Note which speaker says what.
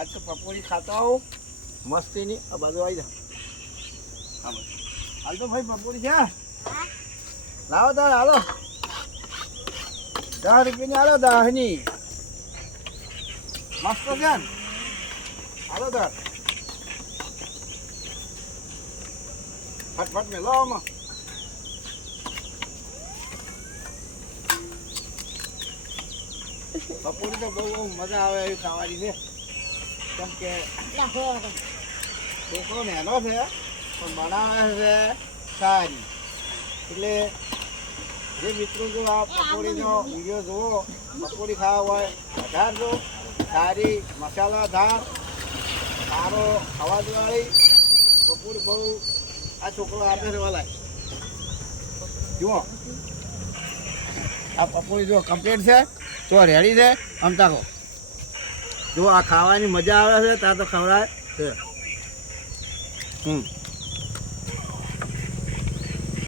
Speaker 1: આજ તો પકોડી ખાતા આવો. મસ્તીની આ બાજુ આવી જા. હા હાલ તો ભાઈ પકોડી છે લાવો તાર હાલો. દસ રૂપિયાની હાલો દસની મસ્ત છે ને? હાલો તાર ફટફટ મેલો આમાં. પકોડી તો બહુ મજા આવે એવી ખાવાની છે. કેમ કે છોકરો નાનો છે પણ બનાવે છે સારી. એટલે જે મિત્રો જો આ પકોડીનો વીડિયો જુઓ પકોડી ખાવા હોય વધારજો સારી મસાલાદાર સારો અવાજવાળી પકોડી બહુ આ છોકરો આપે છે વાલા જુઓ. આ પકોડી જો કમ્પ્લીટ છે તો રેડી છે. આમ તાકો જો આ ખાવાની મજા આવે છે ત્યાં તો ખવડાય છે. હમ.